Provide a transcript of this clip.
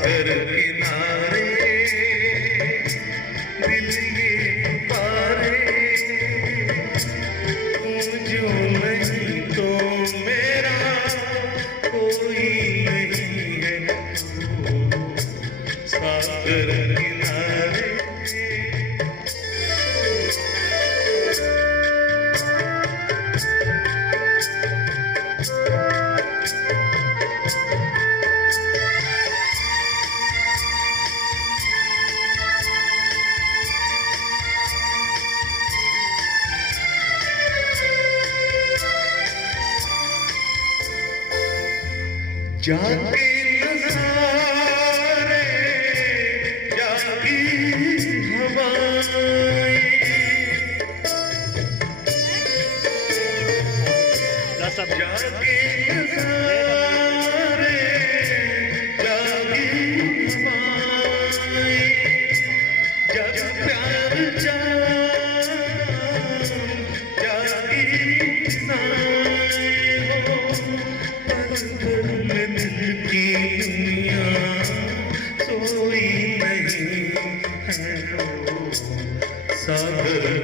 सागर किनारे दिल ये पारे, तू जो नहीं तो मेरा कोई नहीं है। सागर किनारे जाके नज़ारे जागी हवाएं, जाके नज़ारे जागी हवाएं, जग प्यार जागी फिजाएं हो, पल में दिल की दुनिया सोई नहीं है। सागर